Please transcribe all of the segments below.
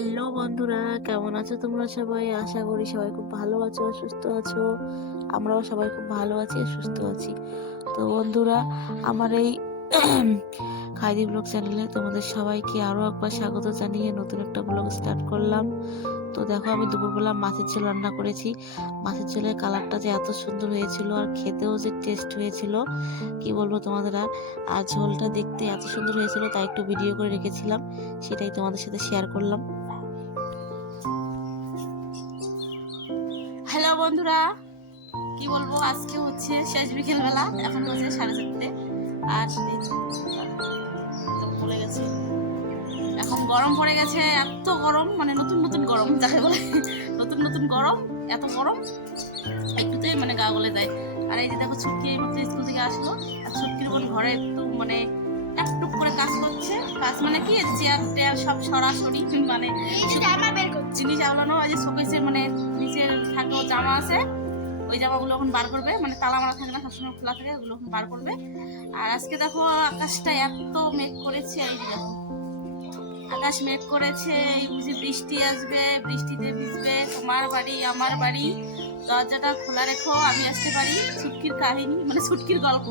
Hello বন্ধুরা, কেমন আছো তোমরা সবাই? আশা করি সবাই খুব ভালো আছো, সুস্থ আছো। আমরাও সবাই খুব ভালো আছি সুস্থ আছি। তো বন্ধুরা, আমার এই খাইদি ব্লগ চ্যানেলে তোমাদের সবাইকে আরও একবার স্বাগত জানিয়ে নতুন একটা ব্লগ স্টার্ট করলাম। তো দেখো, আমি দুপুরবেলা মাছের ঝোল রান্না করেছি। মাছের ঝোলের কালারটা যে এত সুন্দর হয়েছিল আর খেতেও যে টেস্ট হয়েছিল, কি বলব তোমাদের আর? আর ঝোলটা দেখতে এত সুন্দর হয়েছিল, তাই একটু ভিডিও করে রেখেছিলাম। সেটাই তোমাদের সাথে শেয়ার করলাম। বন্ধুরা, কি বলব, আজকে হচ্ছে শেষ বিকেলবেলা এখন হচ্ছে সাড়ে চারটে। আর ভুলে গেছি, এখন গরম পড়ে গেছে, এত গরম মানে নতুন নতুন গরম, যাকে বলে, নতুন নতুন গরম, এত গরম একটুতেই মানে গা গলে যায় আর এই যে দেখো, ছুটকি এই মাত্র স্কুল থেকে আসলো, আর ছুটকির বোন ঘরে একটু মানে একটুক করে কাজ করছে। কাজ মানে কি, চেয়ার টেয়ার সব সরাসরি মানে জিনিস আওলানো যে শোকেসের মানে নিচে থাকে জামা আছে, ওই জামাগুলো এখন বার করবে মানে তালা মারা থাকে না, সবসময় খোলা থাকে, ওগুলো এখন বার করবে। আর আজকে দেখো আকাশটা এত মেঘ করেছে, এই যে দেখো। আকাশ মেঘ করেছে, এই বুঝি বৃষ্টি আসবে, বৃষ্টিতে ভিজবে, তোমার বাড়ি, আমার বাড়ি। দরজাটা খোলা রেখো, আমি আসতে পারি। ছুটকির কাহিনী মানে ছুটকির গল্প।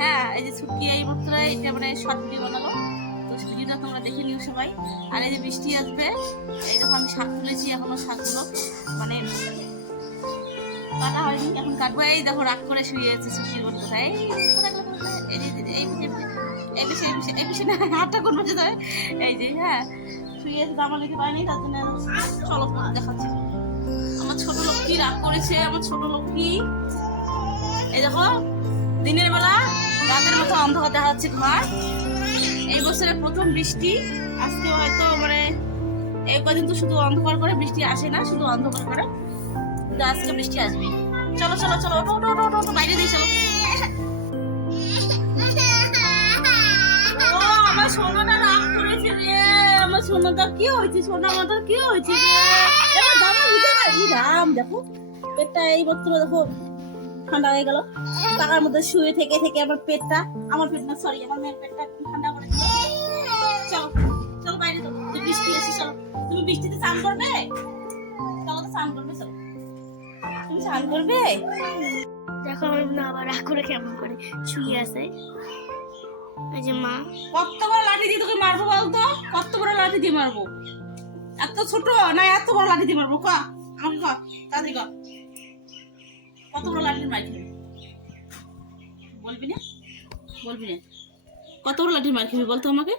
হ্যাঁ এই যে ছুটকি এই মাত্র এটা মানে শর্ট ভিডিও বানালো। ভিডিওটা তোমরা দেখে নিও সবাই। আর এই যে বৃষ্টি আসবে এই দেখো আমি শাক তুলেছি এখনও শাকগুলো। মানে কাটা হয়নি এখন কাটবো। এই দেখো রাগ করে শুয়ে আছে ছুটকির বন্ধু কোথায় এই এই যে এই যে, এই পিছে না হাতটা পাশে ধরে এই যে হ্যাঁ শুয়ে আছে জামা লিখে পায়নি তার জন্য চলো দেখাচ্ছি। আমার ছোট লক্ষ্মী রাগ করেছে আমার ছোট লক্ষ্মী। এই দেখো দিনের বেলা রাতের মতো অন্ধকার দেখা যাচ্ছে ঘর এই বছরের প্রথম বৃষ্টি। আজকে হয়তো মানে এই কদিন তো শুধু অন্ধকার করে বৃষ্টি আসে না শুধু অন্ধকার করে। তো আজকে বৃষ্টি আসবে। চলো চলো চলো ওটো ওটো ওটো ওটো, বাইরে দিয়ে চলো। আমার আমার সোনাটা কি হয়েছে? সোনা মাথার কি হয়েছে রে? দাদা বুঝে না দেখো পেটটা এই মাত্র দেখো ঠান্ডা হয়ে গেল। টাকার মধ্যে শুয়ে থেকে থেকে আমার পেটটা আমার পেট না সরি আমার মেয়ের পেটটা ঠান্ডা করে বৃষ্টিতে স্নান করবে? চলো তো স্নান করবে চলো তুমি স্নান করবে? দেখো আমার বোন আবার রাগ করে কেমন করে শুয়ে আছে। এই যে মা। কত বড় লাঠি দিয়ে তোকে মারবো বলতো? কত বড় লাঠি দিয়ে মারবো? এত ছোট না এত বড় লাঠি দিয়ে মারবো? ক আমাকে ক তাড়াতাড়ি ক। কত বড় লাঠির মার খাবি বলবি না? বলবি না। কত বড় লাঠির মার খাবি বলতো আমাকে?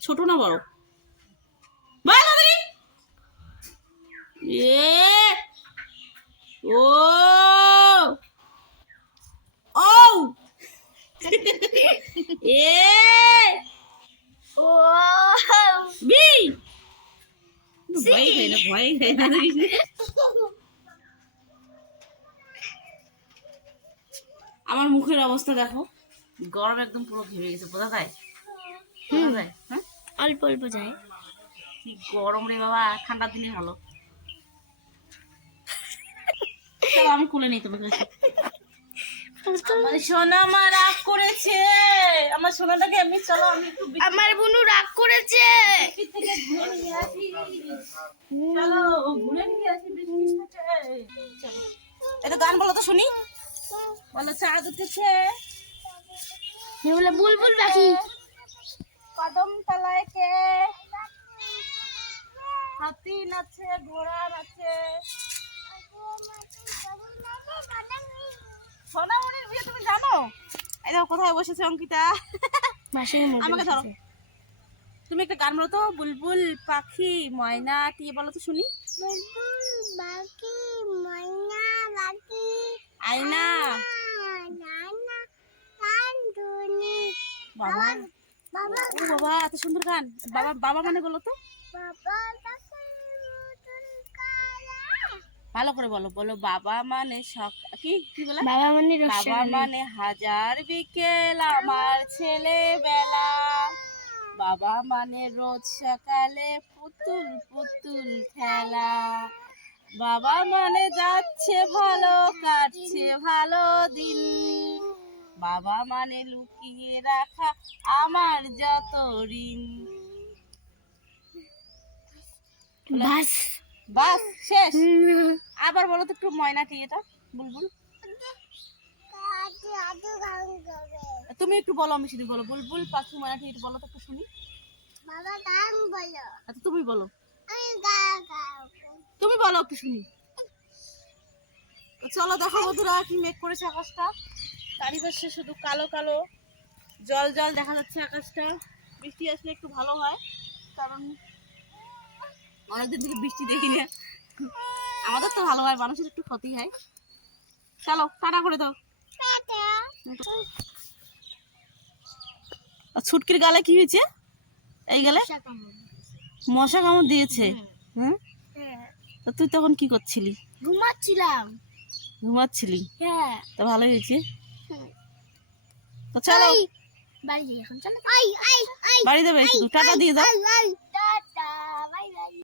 ছোট না বড় বল তাড়াতাড়ি এ ও ও এ ও বি ভয় খাই না ভয় খাই না আমার মুখের অবস্থা দেখো। গরম একদম পুরো ঘেমে গেছে বোঝা যায়? বোঝা যায় হ্যাঁ? অল্প অল্প যায়। কি গরম রে বাবা ঠান্ডা দিনে ভালো চলো আমি কুলে নিই তোমাকে আমার সোনা মা রাগ করেছে। আমার সোনাটাকে আমি চলো আমি একটু আমার বোনু রাগ করেছে। থেকে ঘুরে নিয়ে আসি। চলো ঘুরে নিয়ে আসি চলো এটা গান বলো তো শুনি। বলো চাঁদ উঠেছে বলে বুলবুল পাখি কদম তলায় কে? হাতি নাচে ঘোড়া নাচে। সোনামণির বিয়ে তুমি জানো? এই দেখো কোথায় বসেছে অঙ্কিতা? আমাকে ধরো। তুমি একটা গান বলো তো বুলবুল পাখি ময়না বলো তো শুনি। বুলবুল পাখি ময়না পাখি আয়না। বাবা। বাবা এত সুন্দর গান। বাবা বাবা মানে বলো তো। বাবা। ভালো করে বলো বলো বাবা মানে কি কি বলে? বাবা মানে বাবা মানে হাজার বিকেল আমার ছেলেবেলা। বাবা মানে রোজ সকালে পুতুল পুতুল খেলা। বাবা মানে যাচ্ছে ভালো কাটছে ভালো দিন। বাবা মানে লুকিয়ে রাখা আমার যত ঋণ। বাস। বাস শেষ। আবার বলো তো একটু ময়নাটি এটা? বুলবুল। তুমি একটু বলো আমি শুধু বলো। বুলবুল পাখি ময়নাটি এটা বলো তো একটু শুনি। বাবা গান বলো। আচ্ছা তুমি বলো। তুমি বলো একটু শুনি। চলো দেখো বন্ধুরা কি মেঘ করেছে আকাশটা। চারিপাশে শুধু কালো কালো। জল জল দেখা যাচ্ছে আকাশটা। বৃষ্টি আসলে একটু ভালো হয় কারণ অনেকদিন থেকে বৃষ্টি দেখি না। আমাদের তো ভালো হয় মানুষের একটু ক্ষতি হয়। চলো টাটা করে দাও। ছুটকির গালে কি হয়েছে? এই গালে? মশা কামড় দিয়েছে। হুম? তা তুই তখন কি করছিলি? ঘুমাচ্ছিলাম। ঘুমাচ্ছিলি? হ্যাঁ। তা ভালো হয়েছে? তো চলো। বাড়ি যাই এখন চলো। বাড়ি দেবে শুধু টাটা দিয়ে দাও।